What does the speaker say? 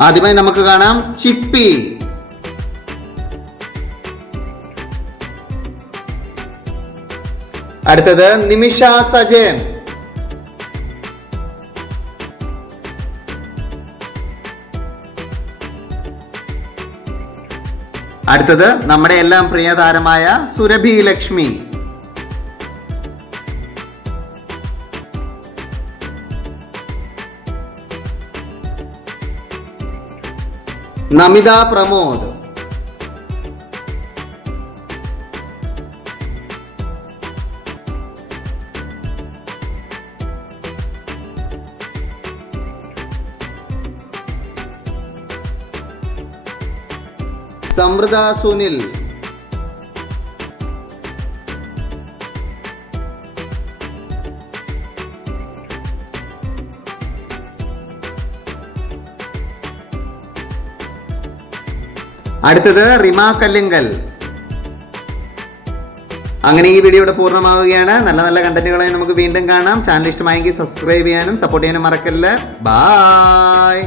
ആദ്യമായി നമുക്ക് കാണാം ചിപ്പി. അടുത്തത് നിമിഷ സജൻ. അടുത്തത് നമ്മുടെ എല്ലാം പ്രിയതാരമായ സുരഭി ലക്ഷ്മി. നമിത പ്രമോദ്. സമൃദ സുനിൽ. അടുത്തത് റിമ കല്ലിങ്കൽ. അങ്ങനെ ഈ വീഡിയോ ഇവിടെ പൂർണമാവുകയാണ്. നല്ല നല്ല കണ്ടന്റുകളായി നമുക്ക് വീണ്ടും കാണാം. ചാനൽ ഇഷ്ടമായെങ്കിൽ സബ്സ്ക്രൈബ് ചെയ്യാനും സപ്പോർട്ട് ചെയ്യാനും മറക്കല്ല ബായ്